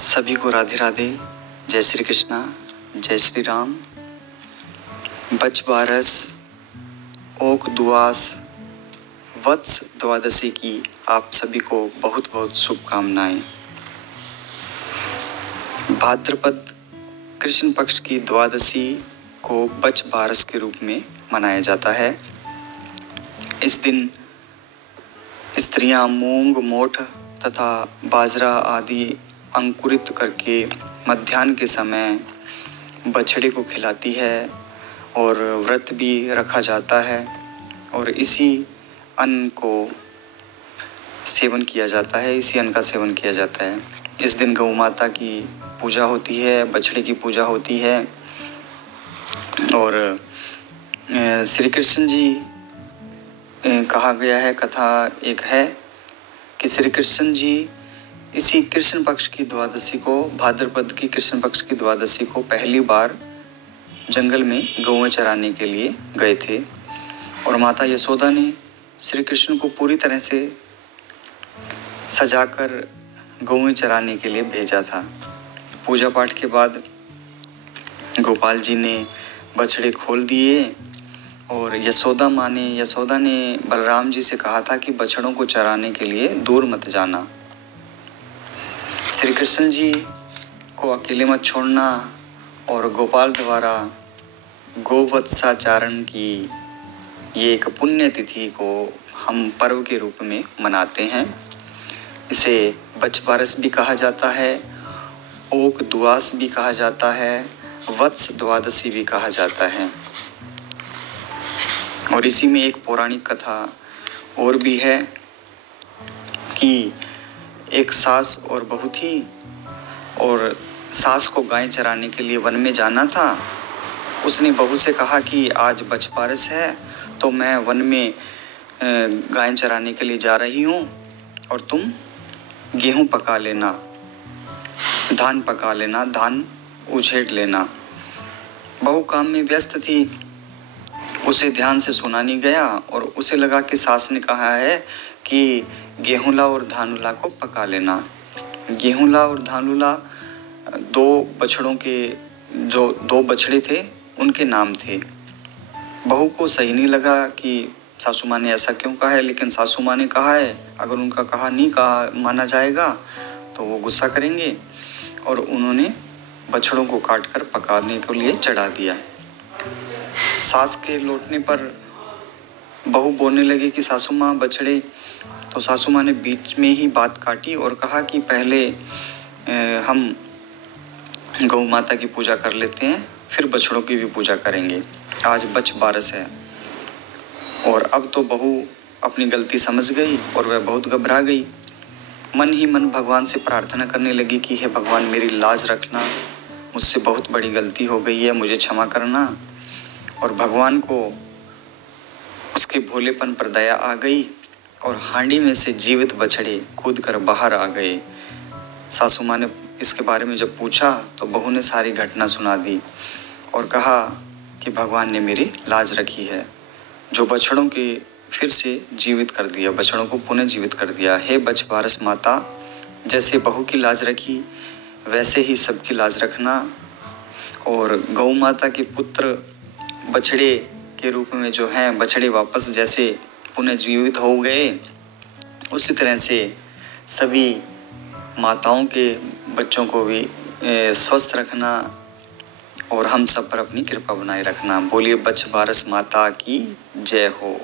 सभी को राधे राधे। जय श्री कृष्णा, जय श्री राम। बच बारस, ओक दुआस, वत्स द्वादशी की आप सभी को बहुत बहुत शुभकामनाएं। भाद्रपद कृष्ण पक्ष की द्वादशी को बच बारस के रूप में मनाया जाता है। इस दिन स्त्रियां मूंग, मोठ तथा बाजरा आदि अंकुरित करके मध्याह्न के समय बछड़े को खिलाती है और व्रत भी रखा जाता है और इसी अन्न को सेवन किया जाता है, इसी अन्न का सेवन किया जाता है। इस दिन गौ माता की पूजा होती है, बछड़े की पूजा होती है। और श्री कृष्ण जी कहा गया है, कथा एक है कि श्री कृष्ण जी इसी कृष्ण पक्ष की द्वादशी को, भाद्रपद की कृष्ण पक्ष की द्वादशी को पहली बार जंगल में गौएं चराने के लिए गए थे और माता यशोदा ने श्री कृष्ण को पूरी तरह से सजाकर गौएं चराने के लिए भेजा था। पूजा पाठ के बाद गोपाल जी ने बछड़े खोल दिए और यशोदा ने बलराम जी से कहा था कि बछड़ों को चराने के लिए दूर मत जाना। श्री कृष्ण जी को अकेले मत छोड़ना और गोपाल द्वारा गोवत्साचारण की ये एक पुण्य तिथि को हम पर्व के रूप में मनाते हैं। इसे बच बारस भी कहा जाता है, ओक दुआस भी कहा जाता है, वत्स द्वादशी भी कहा जाता है। और इसी में एक पौराणिक कथा और भी है कि एक सास और बहू थी और सास को गाय चराने के लिए वन में जाना था। उसने बहू से कहा कि आज बच बारस है तो मैं वन में गाय चराने के लिए जा रही हूँ और तुम गेहूँ पका लेना, धान पका लेना, धान उछेड़ लेना। बहू काम में व्यस्त थी, उसे ध्यान से सुना नहीं गया और उसे लगा कि सास ने कहा है कि गेहूँला और धानुला को पका लेना। गेहूँला और धानुला दो बछड़ों के, जो दो बछड़े थे उनके नाम थे। बहू को सही नहीं लगा कि सासू माँ ने ऐसा क्यों कहा है, लेकिन सासू माँ ने कहा है, अगर उनका कहा नहीं कहा माना जाएगा तो वो गुस्सा करेंगे और उन्होंने बछड़ों को काट कर पकाने के लिए चढ़ा दिया। सास के लौटने पर बहू बोलने लगी कि सासू माँ बछड़े, तो सासू माँ ने बीच में ही बात काटी और कहा कि पहले हम गौ माता की पूजा कर लेते हैं, फिर बछड़ों की भी पूजा करेंगे। आज बच बारस है। और अब तो बहू अपनी गलती समझ गई और वह बहुत घबरा गई। मन ही मन भगवान से प्रार्थना करने लगी कि हे भगवान, मेरी लाज रखना, मुझसे बहुत बड़ी गलती हो गई है, मुझे क्षमा करना। और भगवान को उसके भोलेपन पर दया आ गई और हांडी में से जीवित बछड़े कूद कर बाहर आ गए। सासू माँ ने इसके बारे में जब पूछा तो बहू ने सारी घटना सुना दी और कहा कि भगवान ने मेरी लाज रखी है, जो बछड़ों के फिर से जीवित कर दिया, बछड़ों को पुनः जीवित कर दिया। हे बच बारस माता, जैसे बहू की लाज रखी वैसे ही सबकी लाज रखना। और गौ माता के पुत्र बछड़े के रूप में जो हैं, बछड़े वापस जैसे पुनः जीवित हो गए, उसी तरह से सभी माताओं के बच्चों को भी स्वस्थ रखना और हम सब पर अपनी कृपा बनाए रखना। बोलिए बच बारस माता की जय हो।